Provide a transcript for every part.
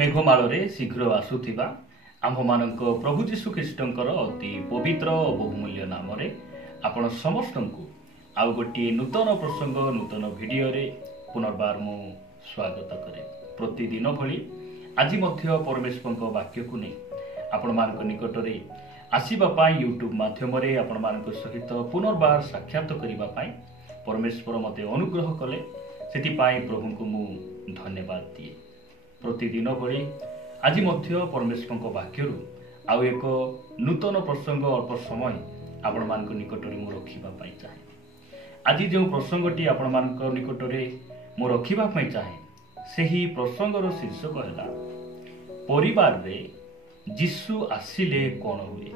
मेघमाଳରେ शीघ्र आसुथिबा आम्भमानଙ୍କ प्रभु जीशु ख्रीष्टଙ୍କର अति पवित्र और बहुमूल्य नाम आपण समस्त को आउ गोटे नूतन प्रसंग नूतन भिडियो रे पुनर्बार मु स्वागत करे। प्रतिदिन भली आज मध्य परमेश्वर वाक्य को नहीं आपण मान निकट रे आसीबा पाई यूट्यूब माध्यम रे आपण मान सहित पुनर्बार साक्षात करिबा पाई परमेश्वर मते अनुग्रह कले सेति पाई प्रभु को मु धन्यवाद दिए। प्रतिदिन भली आज मध्य परमेश्वर वाक्य आउ एक नूतन प्रसंग अल्प समय आपण मान निकट रे मु रखिबा पाई चाहे। आज जो प्रसंगटी आपण मान निकट रे मु रखिबा पाई चाहे सेही प्रसंगर शीर्षक है परिवार रे जीशु आसिले कौन हुए।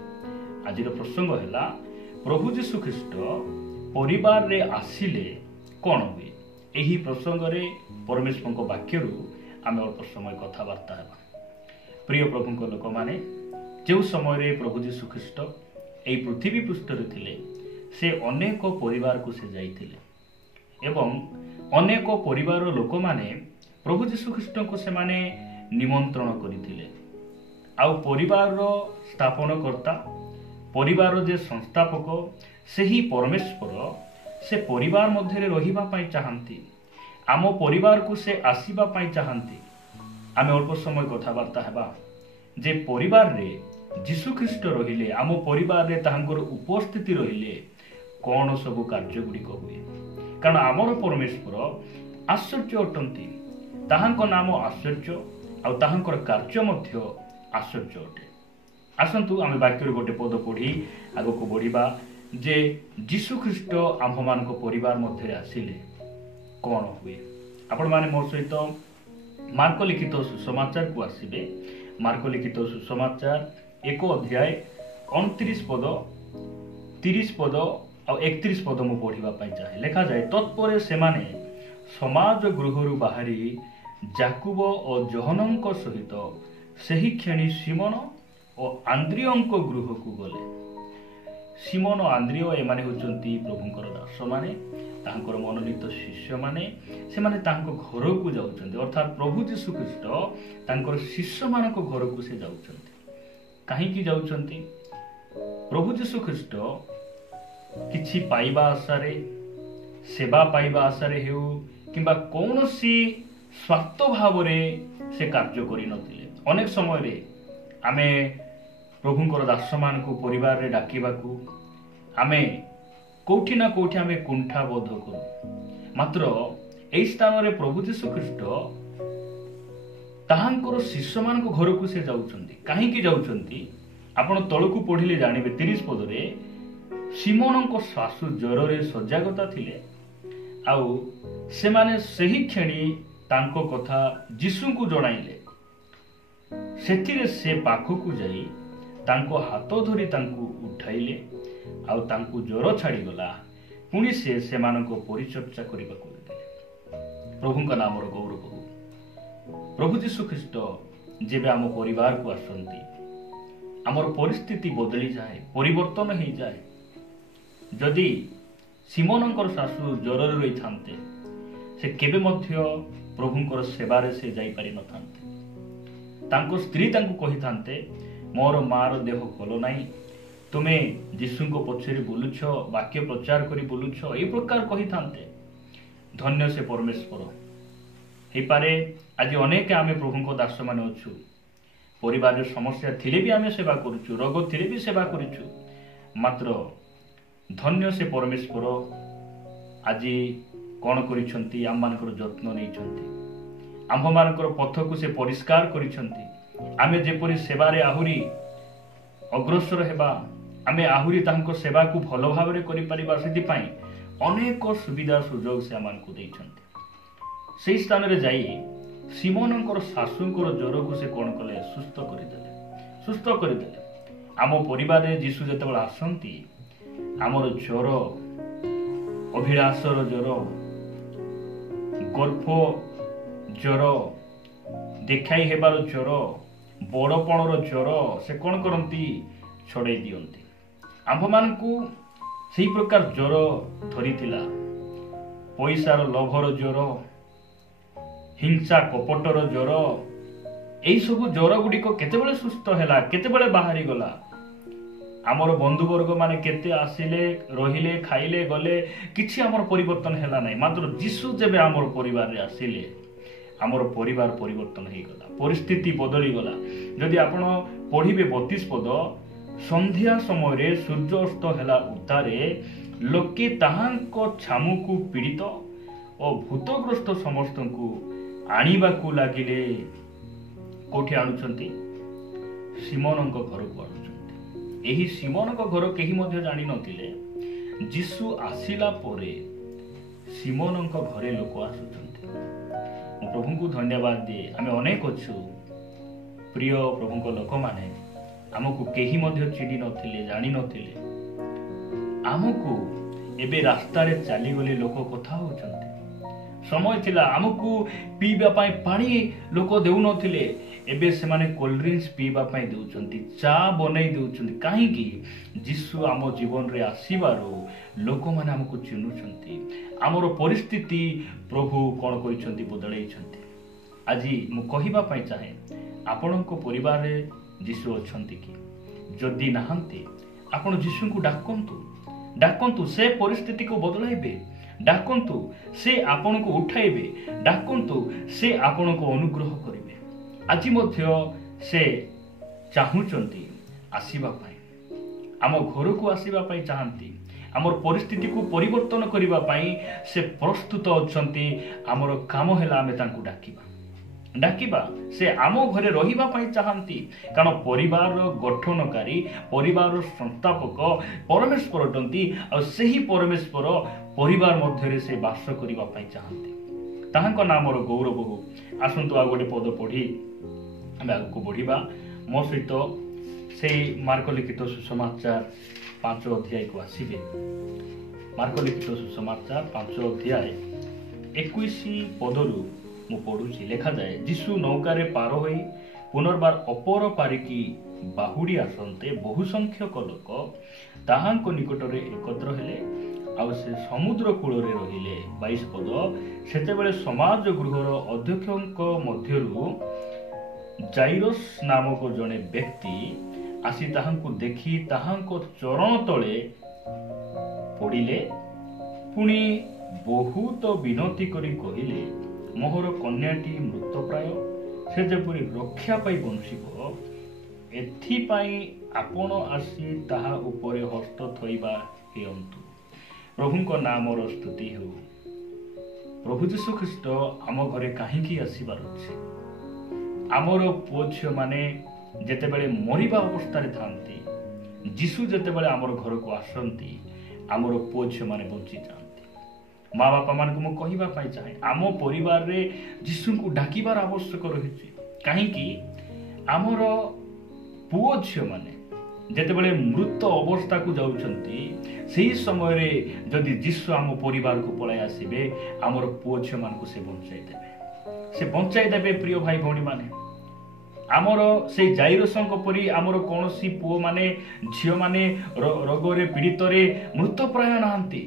आज प्रसंग है प्रभु जीशु ख्रीष्ट परिवार रे आसिले कौन हुए। यही प्रसंग रे परमेश्वर वाक्य आम अल्प समय कथबार्ता है। प्रिय प्रभु लोक मैंने जो समय प्रभु जीशु ख्रीष्ट यही पृथ्वी पृष्ठ थिले से अनेक परिवार को से जाइथिले एवं अनेक परिवार लोक माने प्रभु जीशु ख्रीष्ट को से माने निमंत्रण करथिले। आउ परिवार स्थापन करता परिवार जे संस्थापक सेही परमेश्वर से परिवार मध्य रहिबा पाई चाहंती। आम परिवार को से आसीबा पाई चाहंती। आमे अल्प समय कथबार्ता हेबा जे परिवार रे जीशु ख्रीष्ट रहिले आम परिवार रे तांकर उपस्थिति रहिले कौन सब कार्य गुड़िक हुए। कारण आमर परमेश्वर आश्चर्य अटंती। ताहांको नाम आश्चर्य आउ ताहांकर कार्य मध्य आश्चर्य अटे। आसंतु आमे वाक्य गोटे पद पढ़ी आगो को बढ़िबा जे जीशु ख्रीष्ट आम्भ मान परिवार मध्य आसिले कौन हुए। आपण माने मोर सहित मार्क लिखित सुसमाचार को आसिबे। मार्क लिखित सुसमाचार 1 अध्याय 29 पद 30 पद और 31 पद मु पढ़िबा पाई चाहे। लिखा जाए तत्पर सेमाने समाज गृहरु बाहरी जाकुब और जोहनंक सहित सही क्षणी सिमोन और आंद्रियंक गृह को गले। सिमोन और आंद्रिय एमाने होचंती प्रभुंकर दास माने तांकर मनोनीत शिष्य माने से माने तांको घर को जाउचंती। अर्थात प्रभु जीशु ख्रीष्ट तांकर शिष्य मानक घर को से जाउचंती। काहे की जाउचंती। प्रभु जीशु ख्रीष्ट किछि पाइबा आशारे सेवा पाइबा आशारे हेउ किंबा कौनसी स्वार्थ भाव रे से कार्य करि नथिले। अनेक समय रे आमे प्रभुंकर दास मान को परिवार रे डाकिबा को आमे कोठी ना कोठी आमे कुंठा बोध करू। मात्र एई स्थान रे प्रभु जीशु ख्रीष्ट ताहांकर शिष्य मान को घर को से जाउचंती। काहे की जाउचंती आपण तळकु पढिले जानिबे 30 पद रे सिमोनक सासु ज्वर रे सजागता थिले आउ से माने सही क्षणी तांको कथा जीशु को जणाइले। सेथिरे से पाखो को जाई तांको हाथ धरी तांको उठाइले आउ तांको ज्वर छाड़ी गला। पुणी से मानको परिचर्चा करबा को देले। प्रभुंका नामर गौरव हो। प्रभु जीशु ख्रीष्ट जेबे आम परिवार को आसंती आमर परिस्थिति बदली जाए परिवर्तन हो जाए। जदि सिमोनंकर सासु ज्वर रे रही थांते से केबे मध्य प्रभुंकर सेवारे से जाई पारि न थांते। तांको स्त्री तांको कहि थांते मोर मार देह भल नाई तुमे जीशु को पछरे बुलुछ वाक्य प्रचार करी बुलुछ ए प्रकार कहि थांते। धन्य से परमेश्वर हे पारे आज अनेक आमे प्रभु को दास माने अछु परिवार समस्या थिले भी आमे सेवा करूछु रोग थिले भी सेवा करूछु। मात्र धन्य से परमेश्वर आज कौन करिसंती आम मानकर जत्न नै छंती। आम्भ मानकर पथ को से परिष्कार करिसंती। आमे जेपरि सेवारे आहुरी अग्रसर हेबा आमे आहुरी तांको सेवा को भल भाव रे करि परिबा सेति पई अनेक सुविधा सुयोग से आमान को दैछंती। सेही स्थान रे जाई सिमोनकर सासुंकर ज्वर को से कोन कले सुस्थ करि देले। आम परिवार रे जीशु जेतेबेला आसंती आमर ज्वर अभिलाषर ज्वर गर्भ ज्वर देखाई हेबार ज्वर बड़पणर ज्वर से कौन करती छड़े दियंती। आम्भ मान को सही प्रकार ज्वर धरी पैसार लोभर ज्वर हिंसा कपटर ज्वर এই ସବୁ ଜ୍ୱର ଗୁଡ଼ିକ କେତେବେଳେ ସୁସ୍ଥ ହେଲା, କେତେବେଳେ ବାହାରି ଗଲା। ଆମର ବନ୍ଧୁବର୍ଗ ମାନେ କେତେ ଆସିଲେ, ରହିଲେ, ଖାଇଲେ, ଗଲେ, କିଛି ଆମର ପରିବର୍ତ୍ତନ ହେଲା ନାହିଁ। ମାତ୍ର ଯୀଶୁ ଯେବେ ଆମର ପରିବାରରେ ଆସିଲେ, ଆମର ପରିବାର ପରିବର୍ତ୍ତନ ହେଇଗଲା, ପରିସ୍ଥିତି ବଦଳିଗଲା। ଯଦି ଆପଣ ପଢିବେ 32 ପଦ, ସନ୍ଧ୍ୟା ସମୟରେ ସୂର୍ଯ୍ୟ ଅସ୍ତ ହେଲା ଉତ୍ତାରେ ଲୋକେ ତାହାଙ୍କ ଛାମୁକୁ ପୀଡ଼ିତ ଓ ଭୂତଗ୍ରସ୍ତ ସମସ୍ତଙ୍କୁ ଆଣିବାକୁ ଲାଗିଲେ। କୋଉଠି ଆଣୁଛନ୍ତି? ସିମୋନଙ୍କ ଘରକୁ ଆଣୁଛନ୍ତି। ଏହି ସିମୋନଙ୍କ ଘର କେହି ମଧ୍ୟ ଜାଣିନଥିଲେ। ଯୀଶୁ ଆସିଲା ପରେ ସିମୋନଙ୍କ ଘରେ ଲୋକ ଆସୁଛନ୍ତି। ମୁଁ ପ୍ରଭୁଙ୍କୁ ଧନ୍ୟବାଦ ଦିଏ। ଆମେ ଅନେକ ଅଛୁ ପ୍ରିୟ ପ୍ରଭୁଙ୍କ ଲୋକମାନେ, ଆମକୁ କେହି ମଧ୍ୟ ଚିହ୍ନି ନଥିଲେ, ଜାଣିନଥିଲେ। ଆମକୁ ଏବେ ରାସ୍ତାରେ ଚାଲିଗଲେ ଲୋକ କଥା ହଉଛନ୍ତି। ସମୟ ଥିଲା ଆମକୁ ପିଇବା ପାଇଁ ପାଣି ଲୋକ ଦେଉନଥିଲେ, ଏବେ ସେମାନେ କୋଲ୍ଡ ଡ୍ରିଙ୍କସ୍ ପିଇବା ପାଇଁ ଦେଉଛନ୍ତି, ଚା ବନେଇ ଦେଉଛନ୍ତି। କାହିଁକି? ଯୀଶୁ ଆମ ଜୀବନରେ ଆସିବାରୁ ଲୋକମାନେ ଆମକୁ ଚିହ୍ନୁଛନ୍ତି। ଆମର ପରିସ୍ଥିତି ପ୍ରଭୁ କ'ଣ କରିଛନ୍ତି? ବଦଳେଇଛନ୍ତି। ଆଜି ମୁଁ କହିବା ପାଇଁ ଚାହେଁ, ଆପଣଙ୍କ ପରିବାରରେ ଯୀଶୁ ଅଛନ୍ତି କି? ଯଦି ନାହାନ୍ତି, ଆପଣ ଯୀଶୁଙ୍କୁ ଡାକନ୍ତୁ। ଡାକନ୍ତୁ, ସେ ପରିସ୍ଥିତିକୁ ବଦଳାଇବେ। ଡାକନ୍ତୁ, ସେ ଆପଣଙ୍କୁ ଉଠାଇବେ। ଡାକନ୍ତୁ, ସେ ଆପଣଙ୍କୁ ଅନୁଗ୍ରହ କରିବେ। ଆଜି ମଧ୍ୟ ସେ ଚାହୁଁଛନ୍ତି ଆସିବା ପାଇଁ, ଆମ ଘରକୁ ଆସିବା ପାଇଁ ଚାହାନ୍ତି। ଆମର ପରିସ୍ଥିତିକୁ ପରିବର୍ତ୍ତନ କରିବା ପାଇଁ ସେ ପ୍ରସ୍ତୁତ ଅଛନ୍ତି। ଆମର କାମ ହେଲା ଆମେ ତାଙ୍କୁ ଡାକିବା। ସେ ଆମ ଘରେ ରହିବା ପାଇଁ ଚାହାନ୍ତି। କାରଣ ପରିବାରର ଗଠନକାରୀ, ପରିବାରର ସଂସ୍ଥାପକ ପରମେଶ୍ୱର ଅଟନ୍ତି। ଆଉ ସେହି ପରମେଶ୍ୱର ପରିବାର ମଧ୍ୟରେ ସେ ବାସ କରିବା ପାଇଁ ଚାହାନ୍ତି। ତାହାଙ୍କ ନାମର ଗୌରବ ହଉ। ଆସନ୍ତୁ ଆଉ ଗୋଟେ ପଦ ପଢି ଆମେ ଆଗକୁ ବଢିବା। ମୋ ସହିତ ସେଇ ମାର୍କ ଲିଖିତ ସୁସମାଚାର 5 ଅଧ୍ୟାୟକୁ ଆସିବେ। ମାର୍କ ଲିଖିତ ସୁସମାଚାର 5 ଅଧ୍ୟାୟ 21 ପଦରୁ ମୁଁ ପଢୁଛି। ଲେଖାଯାଏ, ଯୀଶୁ ନୌକାରେ ପାର ହୋଇ ପୁନର୍ବାର ଅପର ପାରିକି ବାହୁଡ଼ି ଆସନ୍ତେ ବହୁ ସଂଖ୍ୟକ ଲୋକ ତାହାଙ୍କ ନିକଟରେ ଏକତ୍ର ହେଲେ, ଆଉ ସେ ସମୁଦ୍ର କୂଳରେ ରହିଲେ। 22 ପଦ, ସେତେବେଳେ ସମାଜ ଗୃହର ଅଧ୍ୟକ୍ଷଙ୍କ ମଧ୍ୟରୁ ଜାଇରସ୍ ନାମକ ଜଣେ ବ୍ୟକ୍ତି ଆସି ତାହାଙ୍କୁ ଦେଖି ତାହାଙ୍କ ଚରଣ ତଳେ ପଡ଼ିଲେ। ପୁଣି ବହୁତ ବିନତି କରି କହିଲେ, ମୋହର କନ୍ୟାଟି ମୃତପ୍ରାୟ, ସେ ଯେପରି ରକ୍ଷା ପାଇ ବଞ୍ଚିବ, ଏଥିପାଇଁ ଆପଣ ଆସି ତାହା ଉପରେ ହସ୍ତ ଥୋଇବା ଦିଅନ୍ତୁ। ପ୍ରଭୁଙ୍କ ନାମର ସ୍ତୁତି ହେଉ। ପ୍ରଭୁ ଯୀଶୁ ଖ୍ରୀଷ୍ଟ ଆମ ଘରେ କାହିଁକି ଆସିବାର ଅଛି? ଆମର ପୁଅ ଝିଅମାନେ ଯେତେବେଳେ ମରିବା ଅବସ୍ଥାରେ ଥାନ୍ତି, ଯୀଶୁ ଯେତେବେଳେ ଆମର ଘରକୁ ଆସନ୍ତି, ଆମର ପୁଅ ଝିଅମାନେ ବଞ୍ଚିଯାଆନ୍ତି। ମା ବାପା ମାନଙ୍କୁ ମୁଁ କହିବା ପାଇଁ ଚାହେଁ, ଆମ ପରିବାରରେ ଯୀଶୁଙ୍କୁ ଡାକିବାର ଆବଶ୍ୟକ ରହିଛି। କାହିଁକି? ଆମର ପୁଅ ଝିଅମାନେ ଯେତେବେଳେ ମୃତ ଅବସ୍ଥାକୁ ଯାଉଛନ୍ତି, ସେହି ସମୟରେ ଯଦି ଯୀଶୁ ଆମ ପରିବାରକୁ ପଳାଇ ଆସିବେ, ଆମର ପୁଅ ଝିଅମାନଙ୍କୁ ସେ ବଞ୍ଚାଇ ଦେବେ। ପ୍ରିୟ ଭାଇ ଭଉଣୀମାନେ, ଆମର ସେଇ ଜାଇରସଙ୍କ ପରି ଆମର କୌଣସି ପୁଅମାନେ ଝିଅମାନେ ରୋଗରେ ପୀଡ଼ିତରେ ମୃତପ୍ରାୟ ନାହାନ୍ତି।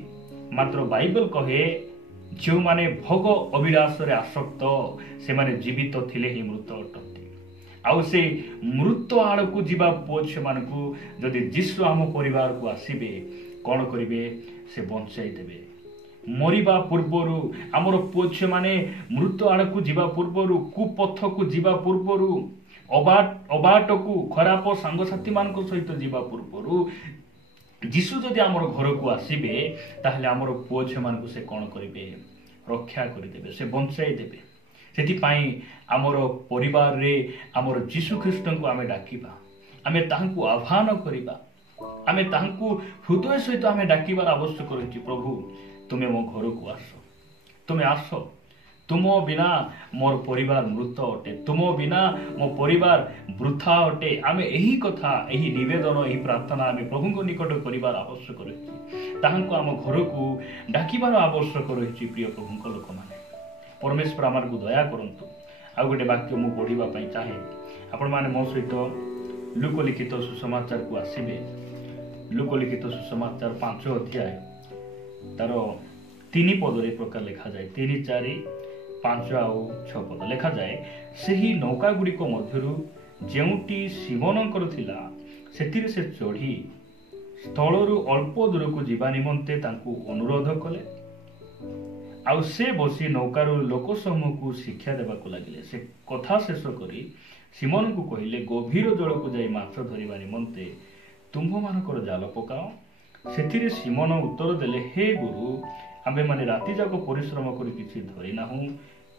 ମାତ୍ର ବାଇବେଲ କହେ, ଯେଉଁମାନେ ଭୋଗ ଅଭିଳାଷରେ ଆସକ୍ତ, ସେମାନେ ଜୀବିତ ଥିଲେ ହିଁ ମୃତ ଅଟନ୍ତି। ଆଉ ସେ ମୃତ ଆଡ଼କୁ ଯିବା ପୁଅ ଝିଅମାନଙ୍କୁ ଯଦି ଯୀଶୁ ଆମ ପରିବାରକୁ ଆସିବେ, କ'ଣ କରିବେ? ସେ ବଞ୍ଚାଇ ଦେବେ। ମରିବା ପୂର୍ବରୁ ଆମର ପୁଅ ଝିଅମାନେ ମୃତ ଆଡ଼କୁ ଯିବା ପୂର୍ବରୁ, କୁପଥକୁ ଯିବା ପୂର୍ବରୁ, ଅବାଟକୁ, ଖରାପ ସାଙ୍ଗସାଥୀମାନଙ୍କ ସହିତ ଯିବା ପୂର୍ବରୁ ଯୀଶୁ ଯଦି ଆମର ଘରକୁ ଆସିବେ, ତାହେଲେ ଆମର ପୁଅ ଝିଅମାନଙ୍କୁ ସେ କ'ଣ କରିବେ? ରକ୍ଷା କରିଦେବେ, ସେ ବଞ୍ଚାଇ ଦେବେ। ସେଥିପାଇଁ ଆମର ପରିବାରରେ ଆମର ଯୀଶୁ ଖ୍ରୀଷ୍ଟଙ୍କୁ ଆମେ ଡାକିବା, ଆମେ ତାହାଙ୍କୁ ଆହ୍ୱାନ କରିବା, ଆମେ ତାହାଙ୍କୁ ହୃଦୟ ସହିତ ଆମେ ଡାକିବାର ଆବଶ୍ୟକ ରହିଛି। ପ୍ରଭୁ, ତୁମେ ମୋ ଘରକୁ ଆସ, ତୁମେ ଆସ। ତୁମ ବିନା ମୋର ପରିବାର ମୃତ ଅଟେ, ତୁମ ବିନା ମୋ ପରିବାର ବୃଥା ଅଟେ। ଆମେ ଏହି କଥା, ଏହି ନିବେଦନ, ଏହି ପ୍ରାର୍ଥନା ଆମେ ପ୍ରଭୁଙ୍କ ନିକଟ କରିବାର ଆବଶ୍ୟକ ରହିଛି। ତାହାଙ୍କୁ ଆମ ଘରକୁ ଡାକିବାର ଆବଶ୍ୟକ ରହିଛି। ପ୍ରିୟ ପ୍ରଭୁଙ୍କ ଲୋକମାନେ, ପରମେଶ୍ୱର ଆମକୁ ଦୟା କରନ୍ତୁ। ଆଉ ଗୋଟେ ବାକ୍ୟ ମୁଁ ପଢ଼ିବା ପାଇଁ ଚାହେଁ। ଆପଣମାନେ ମୋ ସହିତ ଲୁକ ଲିଖିତ ସୁସମାଚାରକୁ ଆସିବେ। ଲୁକ ଲିଖିତ ସୁସମାଚାର 5 ଅଧ୍ୟାୟ ତାର 3 ପଦରେ ପ୍ରକାର ଲେଖାଯାଏ। 3, 4, 5-6 ଲେଖାଯାଏ, ସେହି ନୌକା ଗୁଡ଼ିକ ମଧ୍ୟରୁ ଯେଉଁଟି ସିମୋନଙ୍କର ଥିଲା ସେଥିରେ ସେ ଚଢ଼ି ସ୍ଥଳରୁ ଅଳ୍ପ ଦୂରକୁ ଯିବା ନିମନ୍ତେ ତାଙ୍କୁ ଅନୁରୋଧ କଲେ। ଆଉ ସେ ବସି ନୌକାରୁ ଲୋକ ସମୂହକୁ ଶିକ୍ଷା ଦେବାକୁ ଲାଗିଲେ। ସେ କଥା ଶେଷ କରି ସିମୋନଙ୍କୁ କହିଲେ, ଗଭୀର ଜଳକୁ ଯାଇ ମାଛ ଧରିବା ନିମନ୍ତେ ତୁମ୍ଭମାନଙ୍କର ଜାଲ ପକାଅ। ସେଥିରେ ସିମୋନ ଉତ୍ତର ଦେଲେ, ହେ ଗୁରୁ, ଆମ୍ଭେମାନେ ରାତିଯାକ ପରିଶ୍ରମ କରି କିଛି ଧରିନାହୁଁ,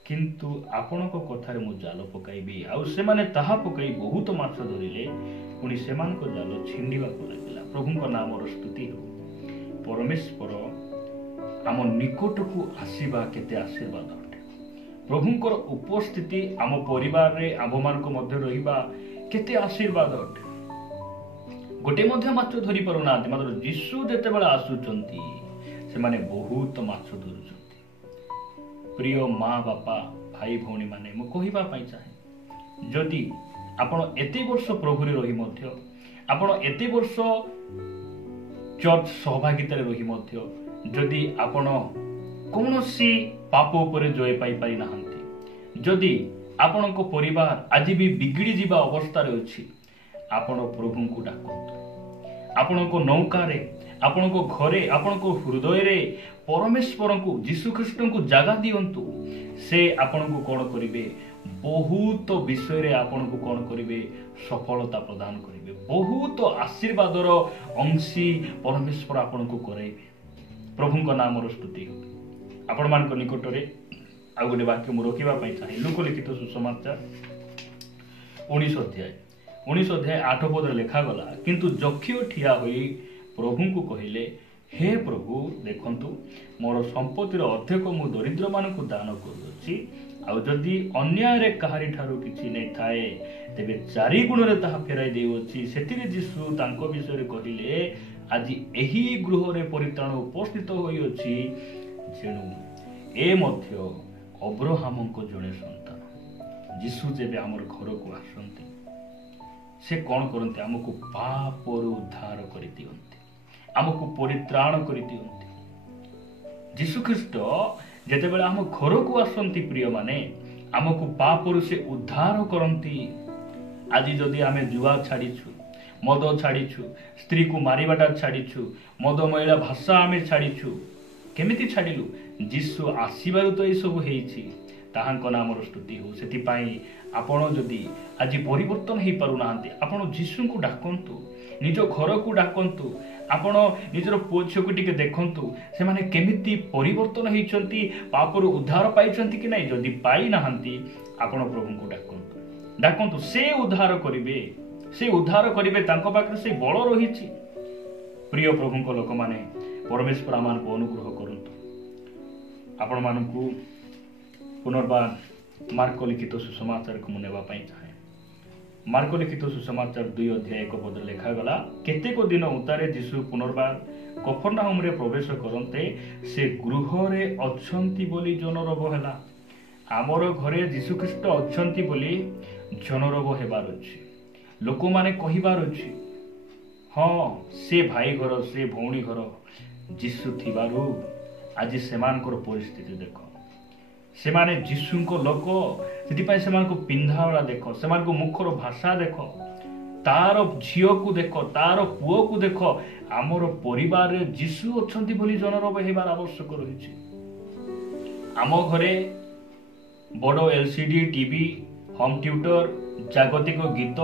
କିନ୍ତୁ ଆପଣଙ୍କ କଥାରେ ମୁଁ ଜାଲ ପକାଇବି। ଆଉ ସେମାନେ ତାହା ପକାଇ ବହୁତ ମାଛ ଧରିଲେ। ପୁଣି ସେମାନଙ୍କ ଜାଲ ଛିଣ୍ଡିବାକୁ ଲାଗିଲା। ପ୍ରଭୁଙ୍କ ନାମର ସ୍ତୁତି ହେଉ। ପରମେଶ୍ୱର ଆମ ନିକଟକୁ ଆସିବା କେତେ ଆଶୀର୍ବାଦ ଅଟେ। ପ୍ରଭୁଙ୍କର ଉପସ୍ଥିତି ଆମ ପରିବାରରେ ଆମ୍ଭମାନଙ୍କ ମଧ୍ୟ ରହିବା କେତେ ଆଶୀର୍ବାଦ ଅଟେ। ଗୋଟେ ମଧ୍ୟ ମାଛ ଧରି ପାରୁନାହାନ୍ତି, ମାତ୍ର ଯୀଶୁ ଯେତେବେଳେ ଆସୁଛନ୍ତି ସେମାନେ ବହୁତ ମାଛ ଧରୁଛନ୍ତି। ପ୍ରିୟ ମା ବାପା, ଭାଇ ଭଉଣୀ ମାନେ, ମୁଁ କହିବା ପାଇଁ ଚାହେଁ, ଯଦି ଆପଣ ଏତେ ବର୍ଷ ପ୍ରଭୁରେ ରହି ମଧ୍ୟ, ଆପଣ ଏତେ ବର୍ଷ ଚର୍ଚ୍ଚ ସହଭାଗିତାରେ ରହି ମଧ୍ୟ ଯଦି ଆପଣ କୌଣସି ପାପ ଉପରେ ଜୟ ପାଇପାରି ନାହାନ୍ତି, ଯଦି ଆପଣଙ୍କ ପରିବାର ଆଜି ବି ବିଗିଡ଼ି ଯିବା ଅବସ୍ଥାରେ ଅଛି, ଆପଣ ପ୍ରଭୁଙ୍କୁ ଡାକନ୍ତୁ। ଆପଣଙ୍କ ନୌକାରେ, ଆପଣଙ୍କ ଘରେ, ଆପଣଙ୍କ ହୃଦୟରେ ପରମେଶ୍ୱରଙ୍କୁ, ଯୀଶୁଖ୍ରୀଷ୍ଟଙ୍କୁ ଜାଗା ଦିଅନ୍ତୁ। ସେ ଆପଣଙ୍କୁ କ'ଣ କରିବେ? ବହୁତ ବିଷୟରେ ଆପଣଙ୍କୁ କ'ଣ କରିବେ? ସଫଳତା ପ୍ରଦାନ କରିବେ। ବହୁତ ଆଶୀର୍ବାଦର ଅଂଶୀ ପରମେଶ୍ୱର ଆପଣଙ୍କୁ କରାଇବେ। ପ୍ରଭୁଙ୍କ ନାମର ସ୍ତୁତି ହେଉ। ଆପଣମାନଙ୍କ ନିକଟରେ ଆଉ ଗୋଟେ ବାକ୍ୟ ମୁଁ ରଖିବା ପାଇଁ ଚାହେଁ। ଲୁକ ଲିଖିତ ସୁସମାଚାର 19 ଅଧ୍ୟାୟ 8 ଲେଖାଗଲା, କିନ୍ତୁ ଯକ୍ଷିୟ ଠିଆ ହୋଇ ପ୍ରଭୁଙ୍କୁ କହିଲେ, ହେ ପ୍ରଭୁ, ଦେଖନ୍ତୁ, ମୋର ସମ୍ପତ୍ତିର ଅର୍ଦ୍ଧେକ ମୁଁ ଦରିଦ୍ରମାନଙ୍କୁ ଦାନ କରୁଅଛି। ଆଉ ଯଦି ଅନ୍ୟାୟରେ କାହାରି ଠାରୁ କିଛି ନେଇଥାଏ, ତେବେ 4 ଗୁଣରେ ତାହା ଫେରାଇ ଦେଉଅଛି। ସେଥିରେ ଯୀଶୁ ତାଙ୍କ ବିଷୟରେ କହିଲେ, ଆଜି ଏହି ଗୃହରେ ପରିତ୍ରାଣ ଉପସ୍ଥିତ ହୋଇଅଛି, ଯେଣୁ ଏ ମଧ୍ୟ ଅବ୍ରାହମଙ୍କ ଜଣେ ସନ୍ତାନ। ଯୀଶୁ ଯେବେ ଆମର ଘରକୁ ଆସନ୍ତି, ସେ କ'ଣ କରନ୍ତି? ଆମକୁ ପାପରୁ ଉଦ୍ଧାର କରିଦିଅନ୍ତି, ଆମକୁ ପରିତ୍ରାଣ କରିଦିଅନ୍ତି। ଯୀଶୁଖ୍ରୀଷ୍ଟ ଯେତେବେଳେ ଆମ ଘରକୁ ଆସନ୍ତି, ପ୍ରିୟମାନେ, ଆମକୁ ପାପରୁ ସେ ଉଦ୍ଧାର କରନ୍ତି। ଆଜି ଯଦି ଆମେ ଜୁଆ ଛାଡ଼ିଛୁ, ମଦ ଛାଡ଼ିଛୁ, ସ୍ତ୍ରୀକୁ ମାରିବାଟା ଛାଡ଼ିଛୁ, ମଦ ମହିଳା ଭାଷା ଆମେ ଛାଡ଼ିଛୁ, କେମିତି ଛାଡ଼ିଲୁ? ଯୀଶୁ ଆସିବାରୁ ତ ଏସବୁ ହେଇଛି। ତାହାଙ୍କ ନାମର ସ୍ତୁତି ହେଉ। ସେଥିପାଇଁ ଆପଣ ଯଦି ଆଜି ପରିବର୍ତ୍ତନ ହେଇପାରୁନାହାନ୍ତି, ଆପଣ ଯୀଶୁଙ୍କୁ ଡାକନ୍ତୁ, ନିଜ ଘରକୁ ଡାକନ୍ତୁ। ଆପଣ ନିଜର ପୁଅ ଝିଅକୁ ଟିକେ ଦେଖନ୍ତୁ, ସେମାନେ କେମିତି ପରିବର୍ତ୍ତନ ହେଇଛନ୍ତି, ପାପରୁ ଉଦ୍ଧାର ପାଇଛନ୍ତି କି ନାହିଁ। ଯଦି ପାଇନାହାନ୍ତି, ଆପଣ ପ୍ରଭୁଙ୍କୁ ଡାକନ୍ତୁ। ସେ ଉଦ୍ଧାର କରିବେ, ସେ ଉଦ୍ଧାର କରିବେ। ତାଙ୍କ ପାଖରେ ସେ ବଳ ରହିଛି। ପ୍ରିୟ ପ୍ରଭୁଙ୍କ ଲୋକମାନେ, ପରମେଶ୍ୱର ଆମମାନଙ୍କୁ ଅନୁଗ୍ରହ କରନ୍ତୁ। ଆପଣମାନଙ୍କୁ ପୁନର୍ବାର ମାର୍କ ଲିଖିତ ସୁସମାଚାରକୁ ମୁଁ ନେବା ପାଇଁ ଚାହେଁ। ମାର୍କ ଲିଖିତ ସୁସମାଚାର 2 ଅଧ୍ୟାୟ 1 ଲେଖାଗଲା, କେତେକ ଦିନ ଉତ୍ତାରେ ଯୀଶୁ ପୁନର୍ବାର କଫର୍ଣ୍ଣାହୁମରେ ପ୍ରବେଶ କରନ୍ତେ ସେ ଗୃହରେ ଅଛନ୍ତି ବୋଲି ଜନରୋଗ ହେଲା। ଆମର ଘରେ ଯୀଶୁଖ୍ରୀଷ୍ଟ ଅଛନ୍ତି ବୋଲି ଜନରୋଗ ହେବାର ଅଛି। ଲୋକମାନେ କହିବାର ଅଛି, ହଁ, ସେ ଭାଇ ଘର, ସେ ଭଉଣୀ ଘର ଯୀଶୁ ଥିବାରୁ ଆଜି ସେମାନଙ୍କର ପରିସ୍ଥିତି ଦେଖ। ସେମାନେ ଯୀଶୁଙ୍କ ଲୋକ, ସେଥିପାଇଁ ସେମାନଙ୍କୁ ପିନ୍ଧାବଳା ଦେଖ, ସେମାନଙ୍କ ମୁଖର ଭାଷା ଦେଖ, ତାର ଝିଅକୁ ଦେଖ, ତାର ପୁଅକୁ ଦେଖ। ଆମର ପରିବାରରେ ଯୀଶୁ ଅଛନ୍ତି ବୋଲି ଜନରୋଗ ହେବାର ଆବଶ୍ୟକ ରହିଛି। ଆମ ଘରେ ବଡ଼ LCD ଟିଭି, ହୋମ୍ ଟ୍ୟୁଟର, ଜାଗତିକ ଗୀତ,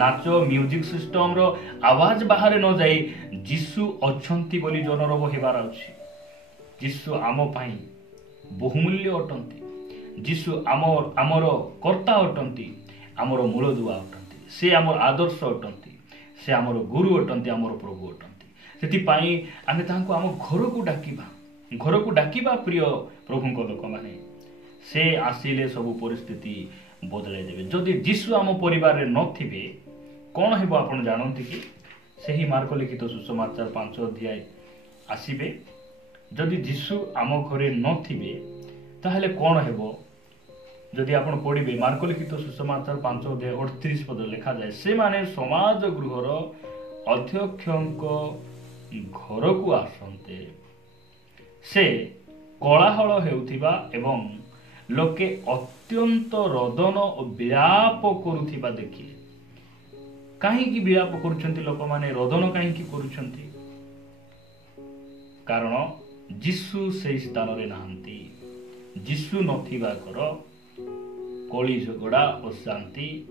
ନାଚ, ମ୍ୟୁଜିକ୍ ସିଷ୍ଟମର ଆୱାଜ ବାହାରେ ନ ଯାଇ ଯୀଶୁ ଅଛନ୍ତି ବୋଲି ଜନରୋଗ ହେବାର ଅଛି। ଯୀଶୁ ଆମ ପାଇଁ ବହୁମୂଲ୍ୟ ଅଟନ୍ତି। ଯୀଶୁ ଆମର କର୍ତ୍ତା ଅଟନ୍ତି, ଆମର ମୂଳଦୁଆ ଅଟନ୍ତି। ସେ ଆମର ଆଦର୍ଶ ଅଟନ୍ତି, ସେ ଆମର ଗୁରୁ ଅଟନ୍ତି, ଆମର ପ୍ରଭୁ ଅଟନ୍ତି। ସେଥିପାଇଁ ଆମେ ତାଙ୍କୁ ଆମ ଘରକୁ ଡାକିବା ପ୍ରିୟ ପ୍ରଭୁଙ୍କ ଲୋକମାନେ। ସେ ଆସିଲେ ସବୁ ପରିସ୍ଥିତି ବଦଳାଇ ଦେବେ। ଯଦି ଯୀଶୁ ଆମ ପରିବାରରେ ନଥିବେ, କ'ଣ ହେବ ଆପଣ ଜାଣନ୍ତି କି? ସେହି ମାର୍କ ଲିଖିତ ସୁସମାଚାର 5 ଅଧ୍ୟାୟ ଆସିବେ। ଯଦି ଯୀଶୁ ଆମ ଘରେ ନଥିବେ, ତାହେଲେ କ'ଣ ହେବ? ଯଦି ଆପଣ ପଢ଼ିବେ ମାର୍କ ଲିଖିତ ସୁସମାଚାର 5 ଅଧ୍ୟାୟ 38 ଲେଖାଯାଏ, ସେମାନେ ସମାଜ ଗୃହର ଅଧ୍ୟକ୍ଷଙ୍କ ଘରକୁ ଆସନ୍ତେ ସେ କୋଳାହଳ ହେଉଥିବା ଏବଂ ଲୋକେ ଅତ୍ୟନ୍ତ ରୋଦନ ଓ ବିଳାପ କରୁଥିବା ଦେଖିଲେ। କାହିଁକି ବିଳାପ କରୁଛନ୍ତି ଲୋକମାନେ, ରୋଦନ କାହିଁକି କରୁଛନ୍ତି? କାରଣ ଯୀଶୁ ସେହି ସ୍ଥାନରେ ନାହାନ୍ତି। ଯୀଶୁ ନଥିବା ଘର କଳି ଝଗଡ଼ା ଅଶାନ୍ତି,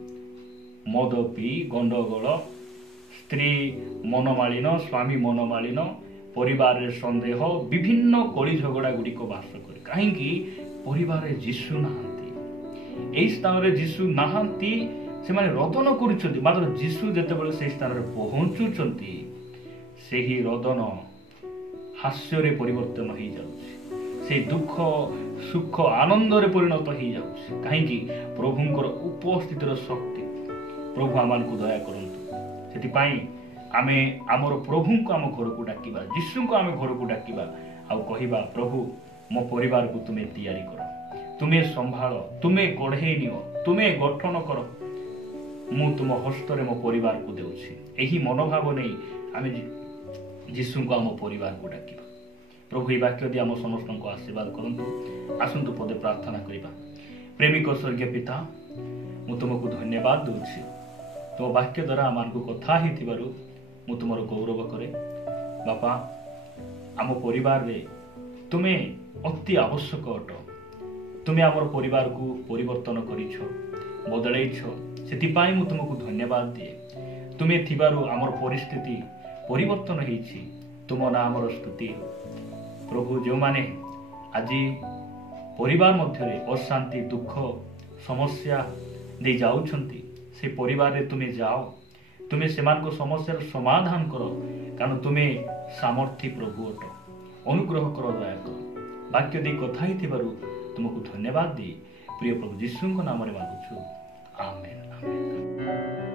ମଦ ପିଇ ଗଣ୍ଡଗୋଳ, ସ୍ତ୍ରୀ ମନମାଳିନ, ସ୍ୱାମୀ ମନମାଳିନ, ପରିବାରରେ ସନ୍ଦେହ, ବିଭିନ୍ନ କଳି ଝଗଡ଼ା ଗୁଡ଼ିକ ବାସ କରେ। କାହିଁକି? ପରିବାରରେ ଯୀଶୁ ନାହାନ୍ତି। ଏହି ସ୍ଥାନରେ ଯୀଶୁ ନାହାନ୍ତି, ସେମାନେ ରୋଦନ କରୁଛନ୍ତି। ମାତ୍ର ଯୀଶୁ ଯେତେବେଳେ ସେହି ସ୍ଥାନରେ ପହଞ୍ଚୁଛନ୍ତି, ସେହି ରୋଦନ ହାସ୍ୟରେ ପରିବର୍ତ୍ତନ ହେଇଯାଉଛି। ସେହି ଦୁଃଖ ସୁଖ ଆନନ୍ଦରେ ପରିଣତ ହେଇଯାଉଛି। କାହିଁକି? ପ୍ରଭୁଙ୍କର ଉପସ୍ଥିତିର ଶକ୍ତି। ପ୍ରଭୁ ଆମମାନଙ୍କୁ ଦୟା କରନ୍ତୁ। ସେଥିପାଇଁ ଆମେ ଆମର ପ୍ରଭୁଙ୍କୁ ଆମ ଘରକୁ ଡାକିବା, ଯୀଶୁଙ୍କୁ ଆମେ ଘରକୁ ଡାକିବା ଆଉ କହିବା, ପ୍ରଭୁ ମୋ ପରିବାରକୁ ତୁମେ ତିଆରି କର, ତୁମେ ସମ୍ଭାଳ, ତୁମେ ଗଢ଼େଇ ନିଅ, ତୁମେ ଗଠନ କର, ମୁଁ ତୁମ ହସ୍ତରେ ମୋ ପରିବାରକୁ ଦେଉଛି। ଏହି ମନୋଭାବ ନେଇ ଆମେ ଯୀଶୁଙ୍କୁ ଆମ ପରିବାରକୁ ଡାକିବା। ପ୍ରଭୁ ଏହି ବାକ୍ୟ ଦେଇ ଆମ ସମସ୍ତଙ୍କୁ ଆଶୀର୍ବାଦ କରନ୍ତୁ। ଆସନ୍ତୁ ପଦେ ପ୍ରାର୍ଥନା କରିବା। ପ୍ରେମିକ ସ୍ୱର୍ଗୀୟ ପିତା, ମୁଁ ତୁମକୁ ଧନ୍ୟବାଦ ଦେଉଛି। ତୁମ ବାକ୍ୟ ଦ୍ୱାରା ଆମମାନଙ୍କୁ କଥା ହେଇଥିବାରୁ ମୁଁ ତୁମର ଗୌରବ କରେ। ବାପା, ଆମ ପରିବାରରେ ତୁମେ ଅତି ଆବଶ୍ୟକ ଅଟ। ତୁମେ ଆମର ପରିବାରକୁ ପରିବର୍ତ୍ତନ କରିଛ, ବଦଳେଇଛ। ସେଥିପାଇଁ ମୁଁ ତୁମକୁ ଧନ୍ୟବାଦ ଦିଏ। ତୁମେ ଥିବାରୁ ଆମର ପରିସ୍ଥିତି ପରିବର୍ତ୍ତନ ହେଇଛି। ତୁମ ନାଁ ଆମର ସ୍ତୁତି। ପ୍ରଭୁ, ଯେଉଁମାନେ ଆଜି ପରିବାର ମଧ୍ୟରେ ଅଶାନ୍ତି, ଦୁଃଖ, ସମସ୍ୟା ଦେଇ ଯାଉଛନ୍ତି, ସେ ପରିବାରରେ ତୁମେ ଯାଅ, ତୁମେ ସେମାନଙ୍କ ସମସ୍ୟାର ସମାଧାନ କର। କାରଣ ତୁମେ ସାମର୍ଥ୍ୟ ପ୍ରଭୁ ଅଟ। ଅନୁଗ୍ରହ କର, ଦୟା କର। ବାକ୍ୟ ଦେଇ କଥା ହେଇଥିବାରୁ ତୁମକୁ ଧନ୍ୟବାଦ ଦେଇ ପ୍ରିୟ ପ୍ରଭୁ ଯୀଶୁଙ୍କ ନାମରେ ମାଗୁଛୁ। ଆମେନ୍, ଆମେନ୍।